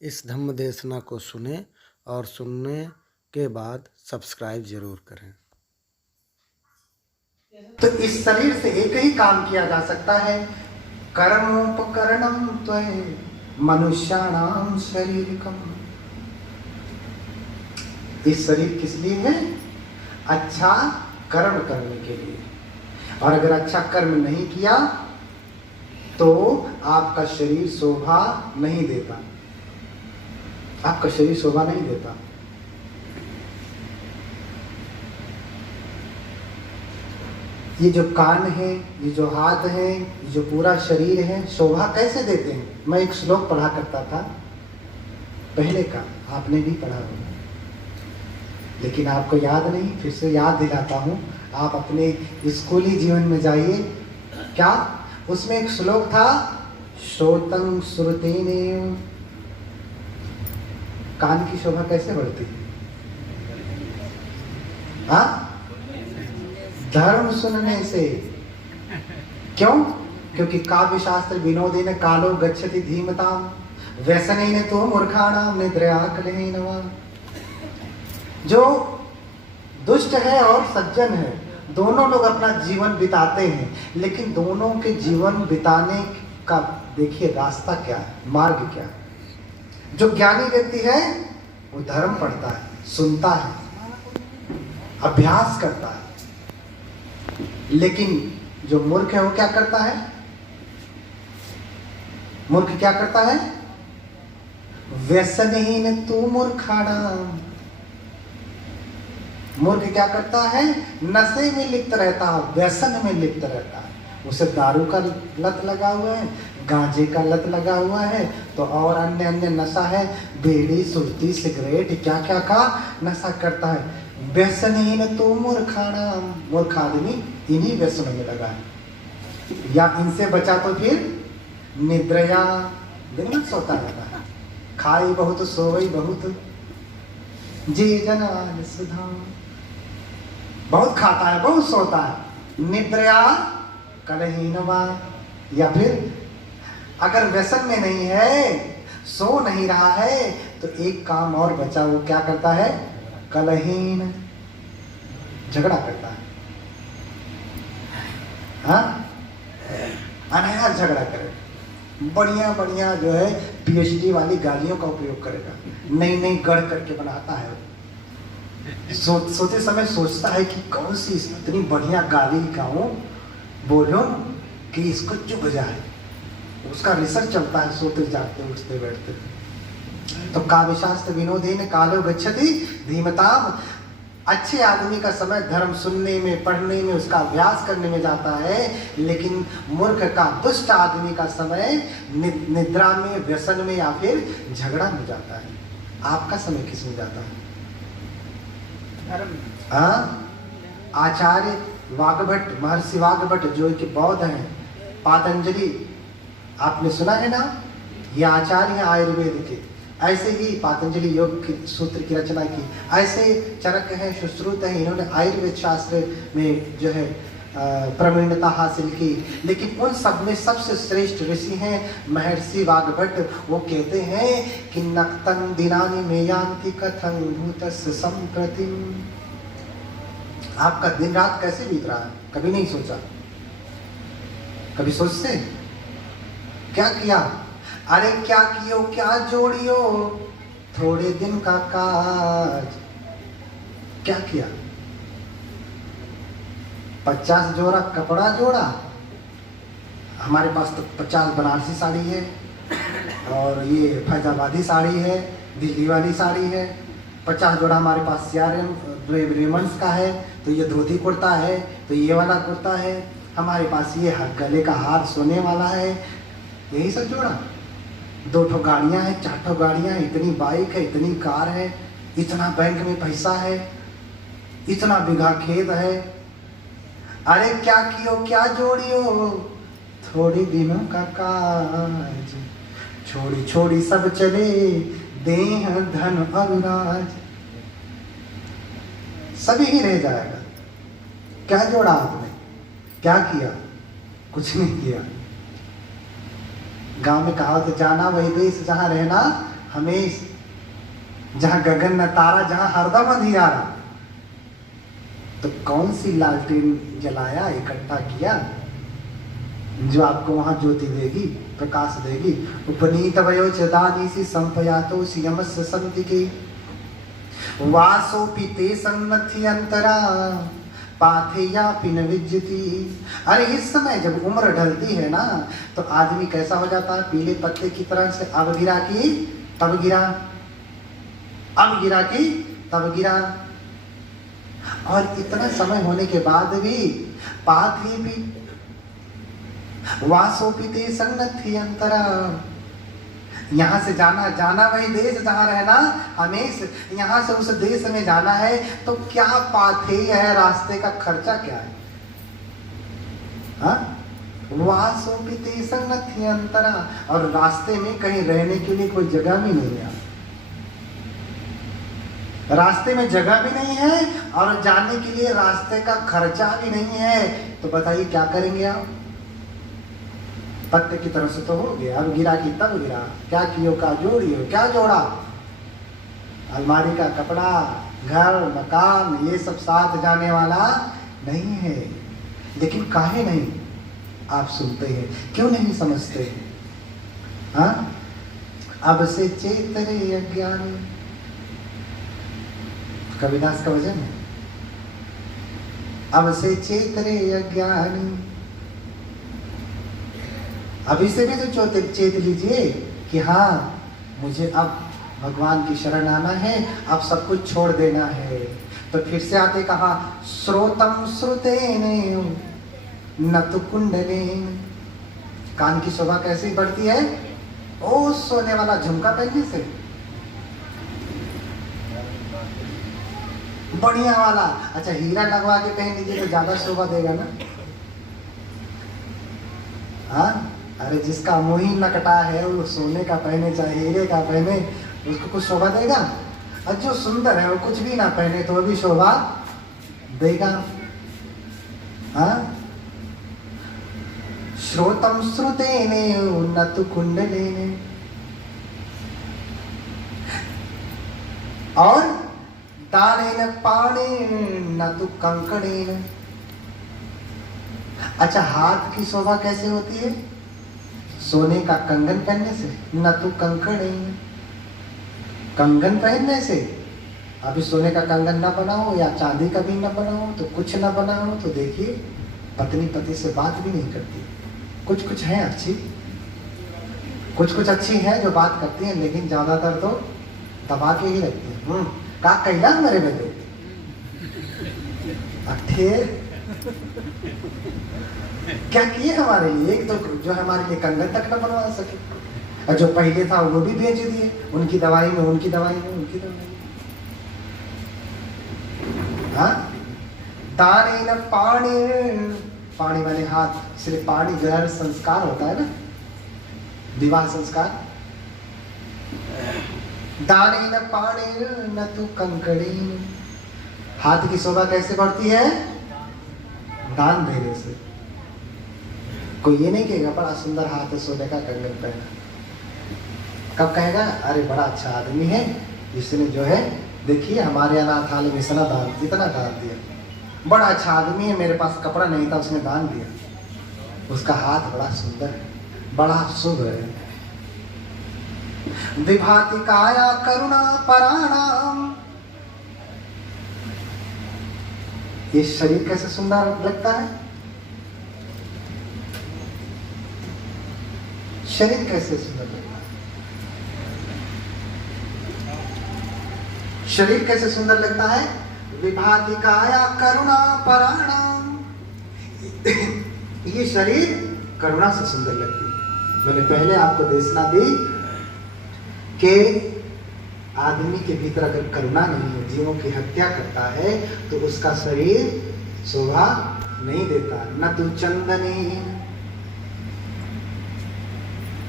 इस धम्म देशना को सुने और सुनने के बाद सब्सक्राइब जरूर करें। तो इस शरीर से एक ही काम किया जा सकता है, कर्मोपकरणम त्वय मनुष्याणाम शरीरकम। इस शरीर किस लिए है? अच्छा कर्म करने के लिए। और अगर अच्छा कर्म नहीं किया तो आपका शरीर शोभा नहीं देता, आपका शरीर शोभा नहीं देता। ये जो कान है, ये जो हाथ है, ये जो पूरा शरीर है, शोभा कैसे देते हैं? मैं एक श्लोक पढ़ा करता था पहले का, आपने भी पढ़ा होगा, लेकिन आपको याद नहीं, फिर से याद दिलाता हूँ। आप अपने स्कूली जीवन में जाइए, क्या उसमें एक श्लोक था, श्रोतं श्रुतेनेव। कान की शोभा कैसे बढ़ती है? हाँ, धर्म सुनने से। क्यों? क्योंकि काव्य शास्त्र विनोदेन कालो गच्छति धीमताम व्यसनेन तो मूर्खाणाम निद्रया कलहीनवा। जो दुष्ट है और सज्जन है, दोनों लोग अपना जीवन बिताते हैं, लेकिन दोनों के जीवन बिताने का देखिए रास्ता क्या है, मार्ग क्या है। जो ज्ञानी व्यक्ति है वो धर्म पढ़ता है, सुनता है, अभ्यास करता है। लेकिन जो मूर्ख है वो क्या करता है? मूर्ख क्या करता है? व्यसनहीन तू मूर्खाणाम। मूर्ख क्या करता है? नशे में लिप्त रहता है, व्यसन में लिप्त रहता है। उसे दारू का लत लगा हुआ है, गांजे का लत लगा हुआ है, तो और अन्य अन्य नशा है, बीड़ी सुर्ती सिगरेट क्या क्या का नशा करता है। व्यसनहीन तो मूर्खाणाम, मूर्ख आदमी इन्हीं व्यसनों में लगा है। या इनसे बचा तो फिर निद्रया, दिन में सोता रहता है, खाई बहुत सोई बहुत, जी जनान सुधा। बहुत खाता है, बहुत सोता है, निद्रया कलहीनवा। या फिर अगर व्यसन में नहीं है, सो नहीं रहा है, तो एक काम और बचा, वो क्या करता है? कलहीन, झगड़ा करता है। हाँ, अनायास झगड़ा करेगा, बढ़िया बढ़िया जो है पीएचडी वाली गालियों का उपयोग करेगा, नई नई गढ़ करके बनाता है। सोते समय सोचता है कि कौन सी इतनी बढ़िया गाली गाऊं, बोलूं कि इसको चुभ जाए। उसका रिसर्च चलता है सोते जागते उठते बैठते। तो काव्य शास्त्र विनोदेन कालो गच्छति धीमताम। अच्छे आदमी का समय धर्म सुनने में, पढ़ने में, उसका अभ्यास करने में जाता है, लेकिन मूर्ख का, दुष्ट आदमी का समय निद्रा में, व्यसन में या फिर झगड़ा में जाता है। आपका समय किस में जाता है? हाँ, आचार्य वाग्भट, महर्षि वाग्भट जो कि बौद्ध हैं, पातंजलि आपने सुना है ना, ये आचार्य हैं आयुर्वेद के। ऐसे ही पातंजलि योग के सूत्र की रचना की। ऐसे चरक हैं, सुश्रुत हैं, इन्होंने आयुर्वेद शास्त्र में जो है प्रवीणता हासिल की। लेकिन उन सब में सबसे श्रेष्ठ ऋषि हैं महर्षि वाग्भट। वो कहते हैं कि नक्तं दिनानि मे यान्ति कथं भूतस्य सम्प्रतिम। आपका दिन रात कैसे बीत रहा है? कभी नहीं सोचा? कभी सोचते क्या किया? अरे क्या कियो क्या जोड़ियो, थोड़े दिन का काज। क्या किया? 50 जोड़ा कपड़ा जोड़ा। हमारे पास तो 50 बनारसी साड़ी है, और ये फैजाबादी साड़ी है, दिल्ली वाली साड़ी है। 50 जोड़ा हमारे पास रेमंड्स का है, तो ये धोती कुर्ता है, तो ये वाला कुर्ता है। हमारे पास ये गले का हार सोने वाला है। यही सब जोड़ा। 2 ठो गाड़ियाँ हैं, 4 ठो गाड़ियाँ हैं, इतनी बाइक है, इतनी कार है, इतना बैंक में पैसा है, इतना बीघा खेत है। अरे क्या कियो क्या जोड़ियो, थोड़ी दिनों का काज, छोड़ी छोड़ी सब चले देह धन अनुराज। सभी ही रह जाएगा। क्या जोड़ा आपने? क्या किया? कुछ नहीं किया। गांव में कहावत, जाना वही देश जहां रहना हमें जहां गगन न तारा, जहां हरदम अंधियारा, तो कौन सी लालटेन जलाया, इकट्ठा किया जो आपको वहां ज्योति देगी, प्रकाश देगी। उपनीत वयोचदानीसी संपयातो सियमस्य संतिके वासोपि ते सन्नथि अंतरा पाथेया पिन विज्जति। अरे इस समय जब उम्र ढलती है ना, तो आदमी कैसा हो जाता है, पीले पत्ते की तरह से, अब गिरा की तब गिरा, अब गिरा की तब गिरा। और इतना समय होने के बाद भी पाथे भी वासोपिते सन्नथि अंतरा, यहाँ से जाना वही देश जहाँ रहना, हमें यहाँ से उस देश में जाना है, तो क्या पाथे है, रास्ते का खर्चा क्या है, हाँ? वासोपिते सन्नथि अंतरा, और रास्ते में कहीं रहने के लिए कोई जगह भी नहीं है, रास्ते में जगह भी नहीं है और जाने के लिए रास्ते का खर्चा भी नहीं है। तो बताइए क्या करेंगे आप? पत्ते की तरफ से तो हो गया, अब गिरा की तब गिरा, क्या कियो का जोड़ियो, क्या जोड़ा, अलमारी का कपड़ा, घर मकान, ये सब साथ जाने वाला नहीं है। लेकिन काहे नहीं आप सुनते हैं, क्यों नहीं समझते हैं? हाँ, अब से चेतरे अज्ञानी, कबीरदास का वचन है, अब से चेतरे अज्ञानी। अभी से भी तो चेत लीजिए कि हाँ, मुझे अब भगवान की शरण आना है, अब सब कुछ छोड़ देना है। तो फिर से आते कहा, श्रोतम श्रुतेन न तो कुंडलेन, कान की शोभा कैसे बढ़ती है? ओ सोने वाला झुमका पहनने से, बढ़िया वाला। अच्छा, हीरा लगवा के पहन लीजिए तो ज्यादा शोभा देगा ना। हाँ, अरे जिसका मुंह ही न कटा है वो सोने का पहने चाहे हीरे का पहने, उसको कुछ शोभा देगा? और जो सुंदर है वो कुछ भी ना पहने तो वो भी शोभा देगा। हाँ, श्रोतम श्रुतेने न तु कुंडलेने, और दानेन पाणेन न तु कंकणेन। अच्छा, हाथ की शोभा कैसे होती है? सोने का कंगन पहनने से, न तु कंकणेन, कंगन पहनने से। अभी सोने का कंगन न बनाओ या चांदी का भी न बनाओ, तो कुछ न बनाओ, तो देखिए पत्नी पति से बात भी नहीं करती। कुछ कुछ है अच्छी, कुछ कुछ अच्छी है जो बात करती हैं, लेकिन ज्यादातर तो दबा के ही रखती है। का कैला मेरे बेटे अठेर क्या किए हमारे लिए? एक तो जो हमारे लिए कंगन तक न बनवा सके, और जो पहले था वो भी बेच दिए, उनकी दवाई में, उनकी दवाई में, उनकी दवाई में। हाँ, दाने न पानी, पानी वाले हाथ, सिर्फ पानी ग्रहण संस्कार होता है ना, विवाह संस्कार। दाने न पानी न तू कंकड़ी, हाथ की शोभा कैसे बढ़ती है? दान देने से। कोई ये नहीं कहेगा बड़ा सुंदर हाथ है, सोने का कंगन पहना। कब कहेगा? अरे बड़ा अच्छा आदमी है, जिसने जो है देखिए हमारे अनाथालय में इतना दान दिया, बड़ा अच्छा आदमी है, मेरे पास कपड़ा नहीं था उसने दान दिया, उसका हाथ बड़ा सुंदर है, बड़ा शुभ है। विभाति काया करुणा पराणाम, ये शरीर कैसे सुंदर लगता है? शरीर कैसे सुंदर लगता है? शरीर कैसे सुंदर लगता है? विभाति काया करुणा पराणाम, ये शरीर करुणा से सुंदर लगती है। मैंने पहले आपको देशना दी कि आदमी के भीतर अगर करुणा नहीं है, जीवों की हत्या करता है, तो उसका शरीर शोभा नहीं देता। न तू चंदनी,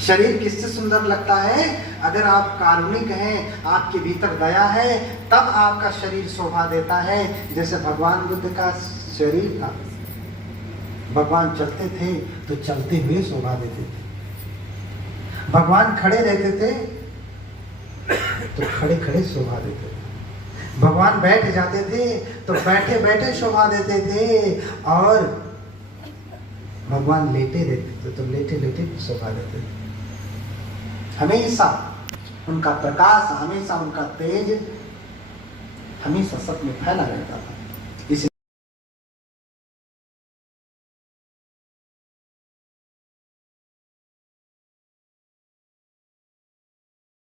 शरीर किससे सुंदर लगता है? अगर आप कारुणिक हैं, आपके भीतर दया है, तब आपका शरीर शोभा देता है। जैसे भगवान बुद्ध का शरीर था, भगवान चलते थे तो चलते हुए शोभा देते थे, भगवान खड़े रहते थे तो खड़े खड़े शोभा देते थे। भगवान बैठ जाते थे तो बैठे बैठे शोभा देते थे, और भगवान लेटे रहते थे तो लेटे लेटे शोभा देते थे। हमेशा उनका प्रकाश, हमेशा उनका तेज हमेशा सब में फैला रहता था।